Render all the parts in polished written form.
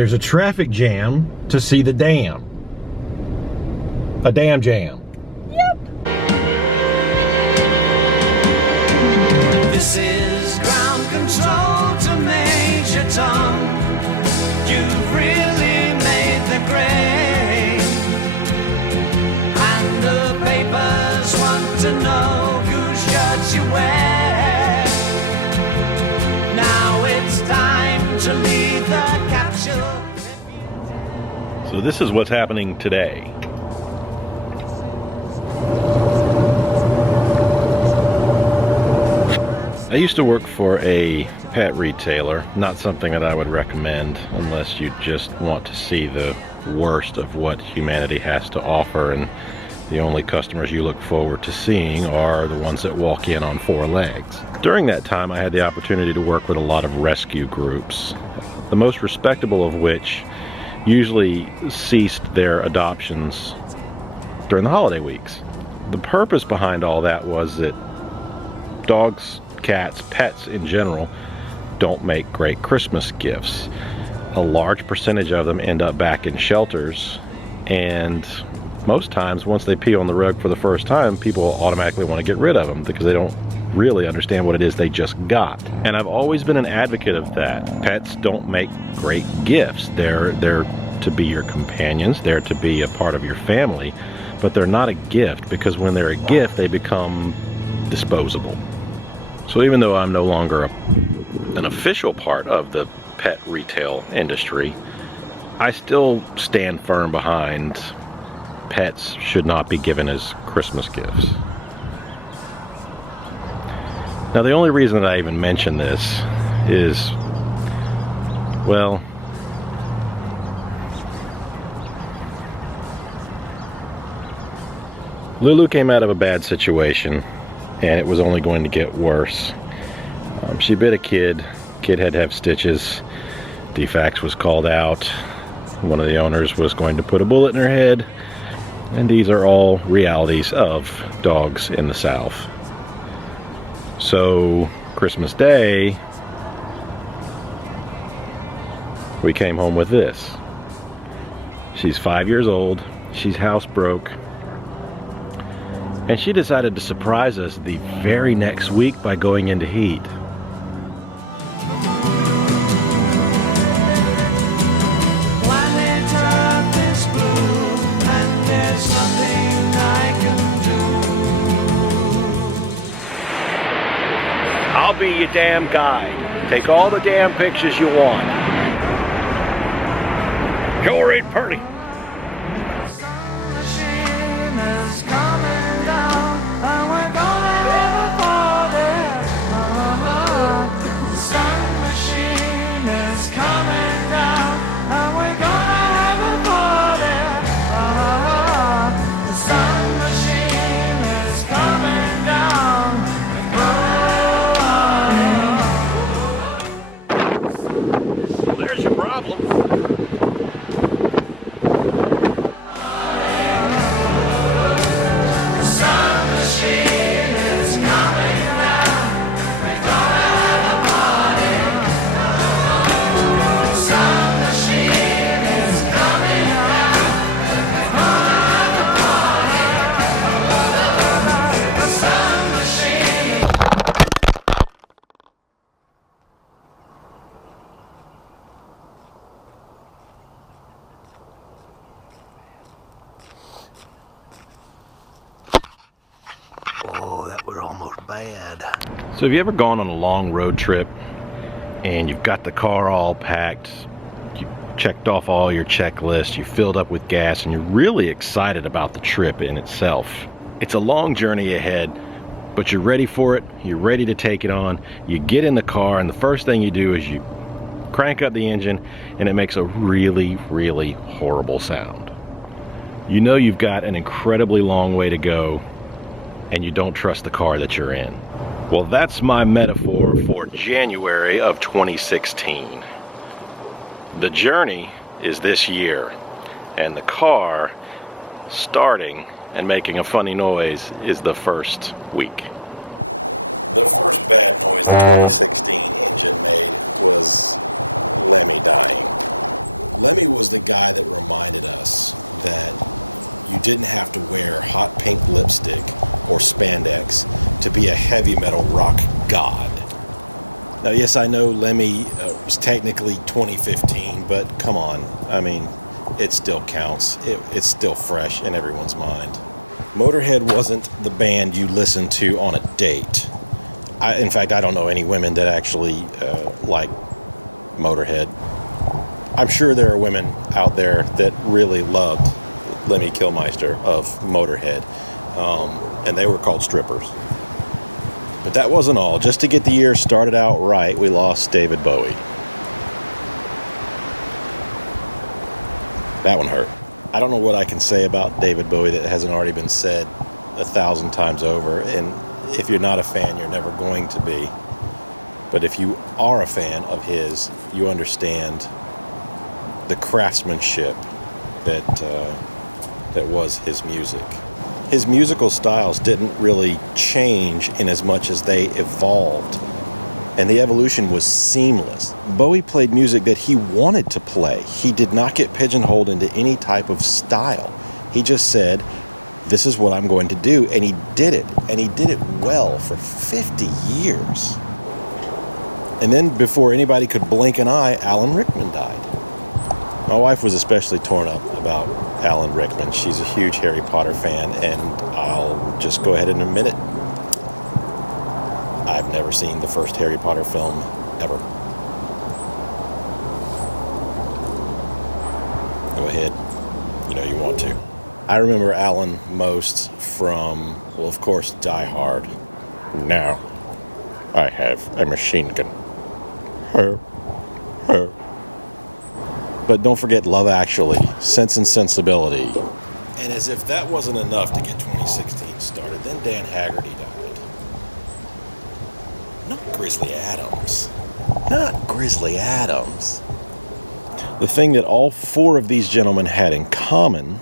There's a traffic jam to see the dam. A dam jam. Yep. This is ground control to Major Tom. You've really made the grade. And the papers want to know whose shirts you wear. Now it's time to leave the capsule. So this is what's happening today. I used to work for a pet retailer, not something that I would recommend unless you just want to see the worst of what humanity has to offer, and the only customers you look forward to seeing are the ones that walk in on 4 legs. During that time, I had the opportunity to work with a lot of rescue groups, the most respectable of which usually ceased their adoptions during the holiday weeks. The purpose behind all that was that dogs, cats, pets in general don't make great Christmas gifts. A large percentage of them end up back in shelters, and most times once they pee on the rug for the first time, people automatically want to get rid of them because they don't really understand what it is they just got. And I've always been an advocate of that. Pets don't make great gifts. They're to be your companions, they're to be a part of your family, but they're not a gift, because when they're a gift they become disposable. So even though I'm no longer an official part of the pet retail industry, I still stand firm behind pets should not be given as Christmas gifts. Now the only reason that I even mention this is, well, Lulu came out of a bad situation, and it was only going to get worse. She bit a kid. Kid had to have stitches. DFACS was called out. One of the owners was going to put a bullet in her head. And these are all realities of dogs in the South. So Christmas Day, we came home with this. She's 5 years old. She's housebroke. And she decided to surprise us the very next week by going into heat. Planet Earth is blue, and there's nothing I can do. I'll be your damn guide. Take all the damn pictures you want. You're it, Purdy. So have you ever gone on a long road trip and you've got the car all packed, you checked off all your checklists, you filled up with gas, and you're really excited about the trip in itself? It's a long journey ahead, but you're ready for it, you're ready to take it on. You get in the car and the first thing you do is you crank up the engine, and it makes a really, really horrible sound. You know you've got an incredibly long way to go, and you don't trust the car that you're in. Well, that's my metaphor for January of 2016. The journey is this year, and the car starting and making a funny noise is the first week. The first bad noise the 2016 engine made was Lemmy dying. Lemmy was the guy that reminded us that you didn't have to wear hot pink lipstick or spandex to be a heavy metal rock god. Now, yes, I know Lemmy was technically 2015, but come on. I mean, it still counts. It's still fresh in everyone's mind. Motorhead wasn't the band you listened to on a date. In fact, I don't know any women that actually like Motorhead. I'm sure there are women out there that really loved Lemmy Kilmister of Motorhead, and they were called strippers. But that wasn't all. Just to get the year started out right, we lost David Bowie. That one hurt. I don't know what I can say about David Bowie that hasn't already been said 1,000 times over, and if you're not a fan, you're never going to be. But if you are a fan of his, you understand the craftsmanship that was his music. His musical styles didn't really change in as much as they evolved, and the evolution was seamless. Bowie played music that he wanted to play. He did not get pigeonholed into any type of style. He just said, this is what I'm going to do, and he did it, and he did it well for 50 years. And then before anybody could blink an eye, Alan Rickman died. My wife was especially torn up about Alan Rickman. She's a huge Harry Potter fan, and I'll just go ahead and admit it. I've never seen the first Harry Potter film, ever. Go ahead. You know you want to. I remember Alan most from, well, of course, Die Hard. Now, I have a machine gun. Her. But don't forget Love Actually, Sense and Sensibility. And as if that wasn't enough to get 2016 started, then Dan Haggerty died. Not Grizzly Adams. Not Grizzly Adams. The thing that all four of these gentlemen had in common,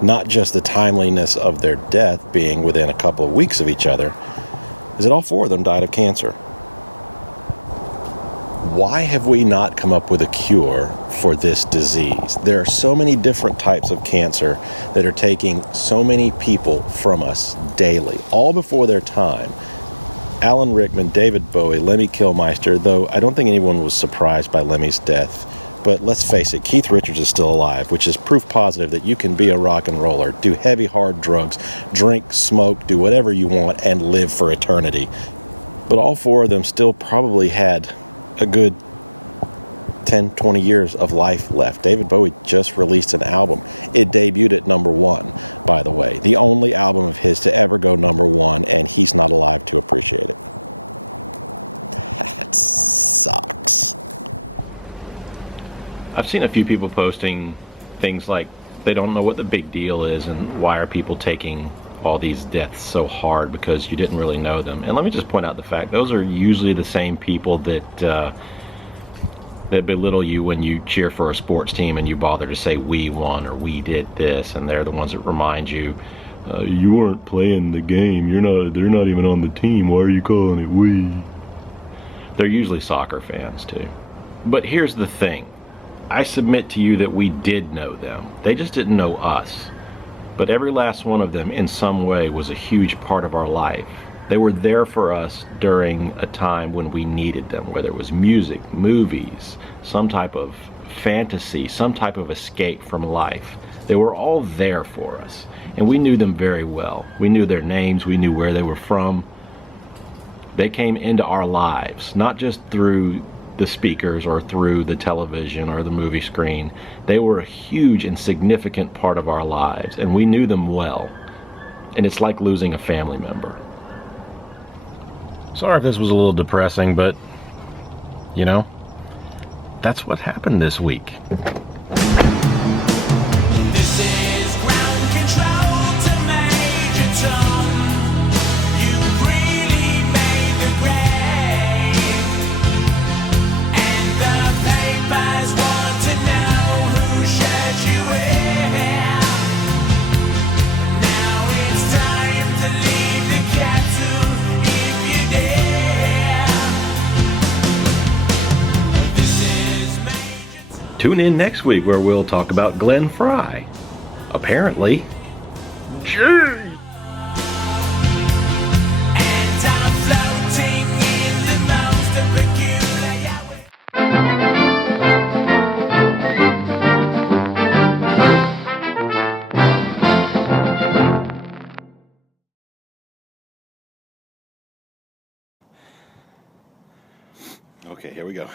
not just the timeliness of their death being within a couple of weeks of each other, is that all four of them died of cancer. Why have we not come up with a cure for this disease? There are so many different types of cancer that are taking so many people from us daily, all before their time. Alan Rickman, David Bowie, Lemmy Kilmister, though I don't think anyone was surprised by Lemmy's death. But let's face it, Keith Richards is still alive, which is proof positive that you can be a rock and roller, do heavy, hard drugs, drink, smoke, do whatever you want, and live for eternity. But all four of them still probably had a good 10, 20 years of life left. David Bowie just released an album. It debuted at #1, by the way. The only album of his to ever go #1, and he's not alive to appreciate it. That sucks. I've seen a few people posting things like they don't know what the big deal is and why are people taking all these deaths so hard because you didn't really know them. And let me just point out the fact, those are usually the same people that belittle you when you cheer for a sports team and you bother to say we won or we did this, and they're the ones that remind you, you weren't playing the game, they're not even on the team, why are you calling it we? They're usually soccer fans too. But here's the thing, I submit to you that we did know them. They just didn't know us. But every last one of them in some way was a huge part of our life. They were there for us during a time when we needed them, whether it was music, movies, some type of fantasy, some type of escape from life. They were all there for us, and we knew them very well. We knew their names, we knew where they were from. They came into our lives, not just through the speakers or through the television or the movie screen. They were a huge and significant part of our lives, and we knew them well. And it's like losing a family member. Sorry if this was a little depressing, but you know, that's what happened this week. This is ground control to Major Tom. You really made the grade, and the papers want to know who shut you in. Now it's time to leave the castle if you dare. This is Major Tom. Tune in next week where we'll talk about Glenn Fry. Apparently. And I'm floating in the most peculiar way. Okay, here we go.